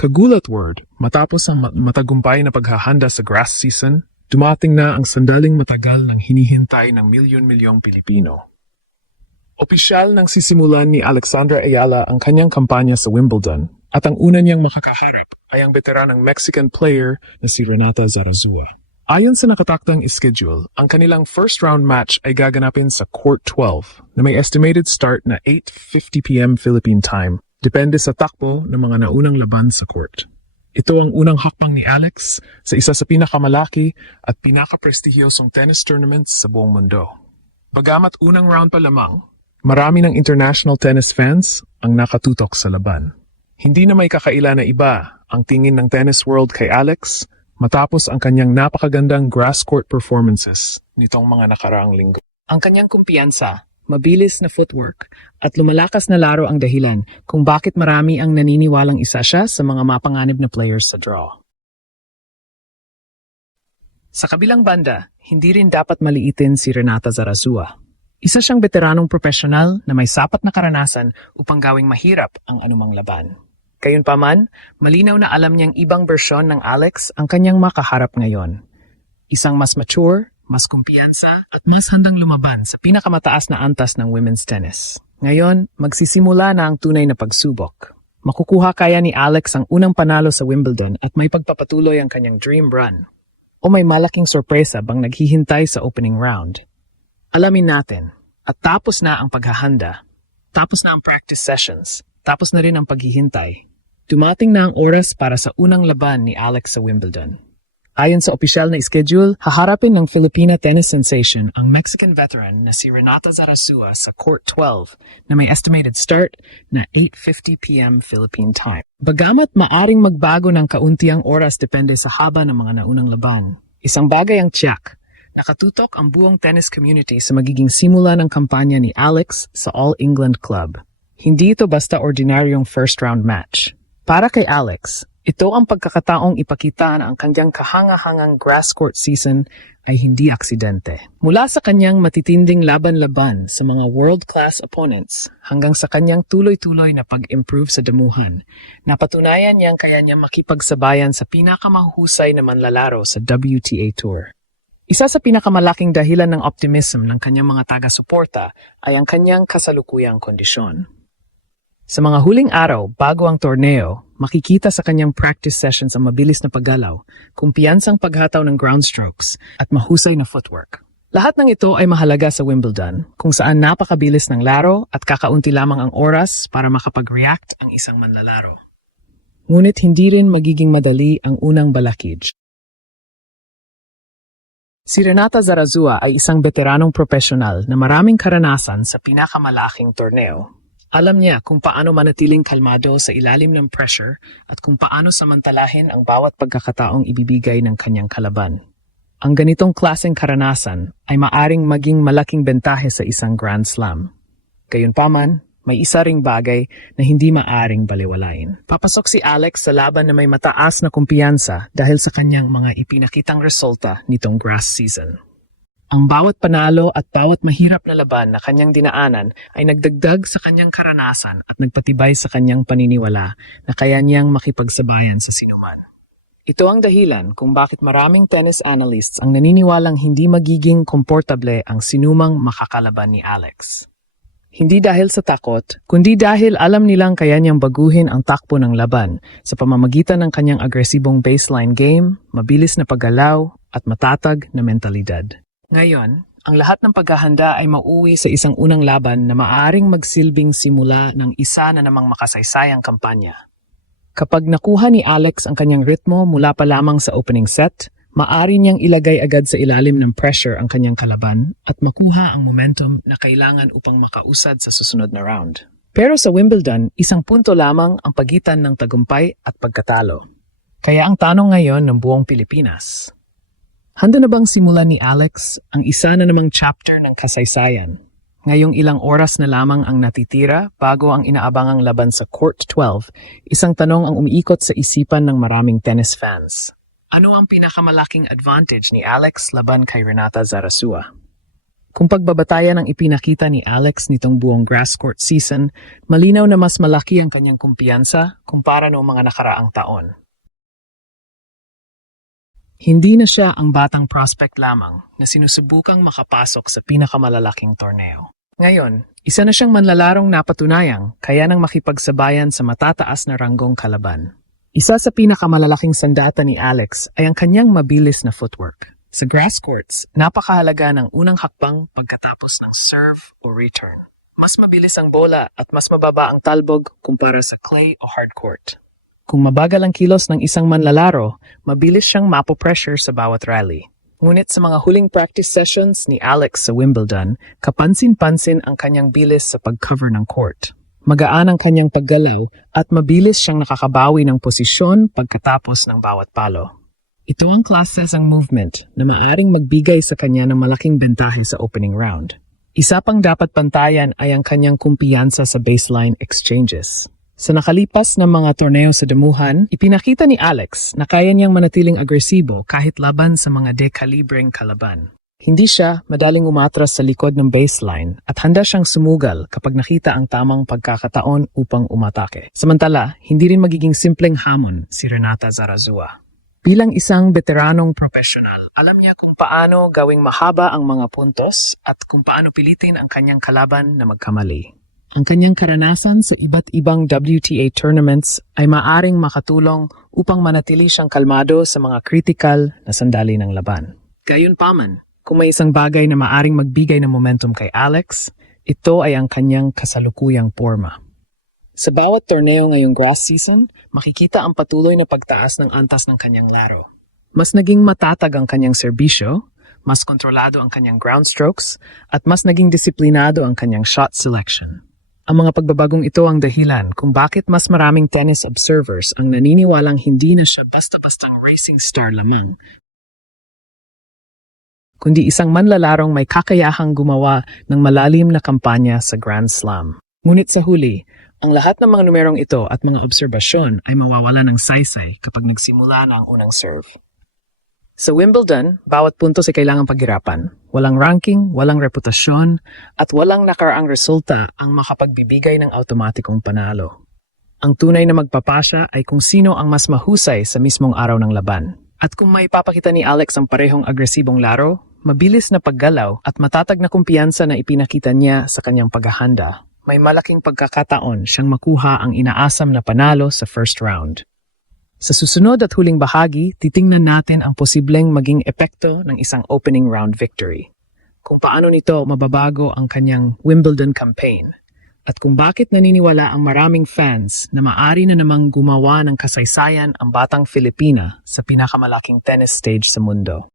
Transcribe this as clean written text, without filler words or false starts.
Kagulat word, matapos ang matagumpay na paghahanda sa grass season, dumating na ang sandaling matagal ng hinihintay ng milyon-milyong Pilipino. Opisyal nang sisimulan ni Alexandra Ayala ang kanyang kampanya sa Wimbledon at ang una niyang makakaharap ay ang veteranang Mexican player na si Renata Zarazua. Ayon sa nakatakdang schedule, ang kanilang first round match ay gaganapin sa Court 12 na may estimated start na 8:50 p.m. Philippine time. Depende sa takbo ng mga naunang laban sa court. Ito ang unang hakbang ni Alex sa isa sa pinakamalaki at pinakaprestihiyosong tennis tournaments sa buong mundo. Bagamat unang round pa lamang, marami ng international tennis fans ang nakatutok sa laban. Hindi na may kakaila na iba ang tingin ng tennis world kay Alex matapos ang kanyang napakagandang grass court performances nitong mga nakaraang linggo. Ang kanyang kumpiyansa, mabilis na footwork, at lumalakas na laro ang dahilan kung bakit marami ang naniniwalang isa siya sa mga mapanganib na players sa draw. Sa kabilang banda, hindi rin dapat maliitin si Renata Zarazua. Isa siyang veteranong profesional na may sapat na karanasan upang gawing mahirap ang anumang laban. Gayunpaman, malinaw na alam niyang ibang bersyon ng Alex ang kanyang makaharap ngayon. Isang mas mature, mas kumpiyansa, at mas handang lumaban sa pinakamataas na antas ng women's tennis. Ngayon, magsisimula na ang tunay na pagsubok. Makukuha kaya ni Alex ang unang panalo sa Wimbledon at may pagpapatuloy ang kanyang dream run? O may malaking sorpresa bang naghihintay sa opening round? Alamin natin. At tapos na ang paghahanda. Tapos na ang practice sessions. Tapos na rin ang paghihintay. Dumating na ang oras para sa unang laban ni Alex sa Wimbledon. Ayon sa opisyal na schedule, haharapin ng Filipina tennis sensation ang Mexican veteran na si Renata Zarazua sa Court 12 na may estimated start na 8:50 p.m. Philippine time. Bagamat maaring magbago ng kaunti ang oras depende sa haba ng mga naunang laban, isang bagay ang tiyak. Nakatutok ang buong tennis community sa magiging simula ng kampanya ni Alex sa All England Club. Hindi ito basta ordinaryong first round match. Para kay Alex, ito ang pagkakataong ipakita na ang kanyang kahanga-hangang grass court season ay hindi aksidente. Mula sa kanyang matitinding laban-laban sa mga world-class opponents hanggang sa kanyang tuloy-tuloy na pag-improve sa damuhan, napatunayan niyang kaya niya makipagsabayan sa pinakamahusay na manlalaro sa WTA Tour. Isa sa pinakamalaking dahilan ng optimism ng kanyang mga taga-suporta ay ang kanyang kasalukuyang kondisyon. Sa mga huling araw bago ang torneo, makikita sa kanyang practice sessions ang mabilis na paggalaw, kumpiyansang paghataw ng ground strokes, at mahusay na footwork. Lahat ng ito ay mahalaga sa Wimbledon, kung saan napakabilis ng laro at kakaunti lamang ang oras para makapag-react ang isang manlalaro. Ngunit hindi rin magiging madali ang unang balakid. Si Renata Zarazua ay isang veteranong profesional na maraming karanasan sa pinakamalaking torneo. Alam niya kung paano manatiling kalmado sa ilalim ng pressure at kung paano samantalahin ang bawat pagkakataong ibibigay ng kanyang kalaban. Ang ganitong klaseng karanasan ay maaring maging malaking bentahe sa isang Grand Slam. Gayunpaman, may isa ring bagay na hindi maaring balewalain. Papasok si Alex sa laban na may mataas na kumpiyansa dahil sa kanyang mga ipinakitang resulta nitong grass season. Ang bawat panalo at bawat mahirap na laban na kanyang dinaanan ay nagdagdag sa kanyang karanasan at nagpatibay sa kanyang paniniwala na kaya niyang makipagsabayan sa sinuman. Ito ang dahilan kung bakit maraming tennis analysts ang naniniwalang hindi magiging komportable ang sinumang makakalaban ni Alex. Hindi dahil sa takot, kundi dahil alam nilang kaya niyang baguhin ang takbo ng laban sa pamamagitan ng kanyang agresibong baseline game, mabilis na paggalaw, at matatag na mentalidad. Ngayon, ang lahat ng paghahanda ay mauwi sa isang unang laban na maaaring magsilbing simula ng isa na namang makasaysayang kampanya. Kapag nakuha ni Alex ang kanyang ritmo mula pa lamang sa opening set, maaari niyang ilagay agad sa ilalim ng pressure ang kanyang kalaban at makuha ang momentum na kailangan upang makausad sa susunod na round. Pero sa Wimbledon, isang punto lamang ang pagitan ng tagumpay at pagkatalo. Kaya ang tanong ngayon ng buong Pilipinas, handa na bang simulan ni Alex ang isa na namang chapter ng kasaysayan? Ngayong ilang oras na lamang ang natitira bago ang inaabangang laban sa Court 12, isang tanong ang umiikot sa isipan ng maraming tennis fans. Ano ang pinakamalaking advantage ni Alex laban kay Renata Zarazua? Kung pagbabatayan ang ipinakita ni Alex nitong buong grass court season, malinaw na mas malaki ang kanyang kumpiyansa kumpara noong mga nakaraang taon. Hindi na siya ang batang prospect lamang na sinusubukang makapasok sa pinakamalalaking torneo. Ngayon, isa na siyang manlalarong napatunayang kaya nang makipagsabayan sa matataas na ranggong kalaban. Isa sa pinakamalalaking sandata ni Alex ay ang kanyang mabilis na footwork. Sa grass courts, napakahalaga ng unang hakbang pagkatapos ng serve o return. Mas mabilis ang bola at mas mababa ang talbog kumpara sa clay o hard court. Kung mabagal ang kilos ng isang manlalaro, mabilis siyang mapo-pressure sa bawat rally. Ngunit sa mga huling practice sessions ni Alex sa Wimbledon, kapansin-pansin ang kanyang bilis sa pag-cover ng court. Magaan ang kanyang paggalaw at mabilis siyang nakakabawi ng posisyon pagkatapos ng bawat palo. Ito ang klaseng movement na maaring magbigay sa kanya ng malaking bentahe sa opening round. Isa pang dapat pantayan ay ang kanyang kumpiyansa sa baseline exchanges. Sa nakalipas na mga torneo sa damuhan, ipinakita ni Alex na kaya niyang manatiling agresibo kahit laban sa mga dekalibreng kalaban. Hindi siya madaling umatras sa likod ng baseline at handa siyang sumugal kapag nakita ang tamang pagkakataon upang umatake. Samantala, hindi rin magiging simpleng hamon si Renata Zarazua. Bilang isang veteranong professional, alam niya kung paano gawing mahaba ang mga puntos at kung paano pilitin ang kanyang kalaban na magkamali. Ang kanyang karanasan sa iba't ibang WTA tournaments ay maaring makatulong upang manatili siyang kalmado sa mga critical na sandali ng laban. Gayunpaman, kung may isang bagay na maaring magbigay ng momentum kay Alex, ito ay ang kanyang kasalukuyang porma. Sa bawat torneo ngayong grass season, makikita ang patuloy na pagtaas ng antas ng kanyang laro. Mas naging matatag ang kanyang serbisyo, mas kontrolado ang kanyang ground strokes, at mas naging disiplinado ang kanyang shot selection. Ang mga pagbabagong ito ang dahilan kung bakit mas maraming tennis observers ang naniniwalang hindi na siya basta-bastang racing star lamang, kundi isang manlalarong may kakayahang gumawa ng malalim na kampanya sa Grand Slam. Ngunit sa huli, ang lahat ng mga numerong ito at mga obserbasyon ay mawawala ng saysay kapag nagsimula na ang unang serve. Sa Wimbledon, bawat puntos ay kailangang paghirapan. Walang ranking, walang reputasyon, at walang nakaraang resulta ang makapagbibigay ng automatikong panalo. Ang tunay na magpapasya ay kung sino ang mas mahusay sa mismong araw ng laban. At kung may papakita ni Alex ang parehong agresibong laro, mabilis na paggalaw at matatag na kumpiyansa na ipinakita niya sa kanyang paghahanda, may malaking pagkakataon siyang makuha ang inaasam na panalo sa first round. Sa susunod at huling bahagi, titingnan natin ang posibleng maging epekto ng isang opening round victory. Kung paano nito mababago ang kanyang Wimbledon campaign, at kung bakit naniniwala ang maraming fans na maari na namang gumawa ng kasaysayan ang batang Filipina sa pinakamalaking tennis stage sa mundo.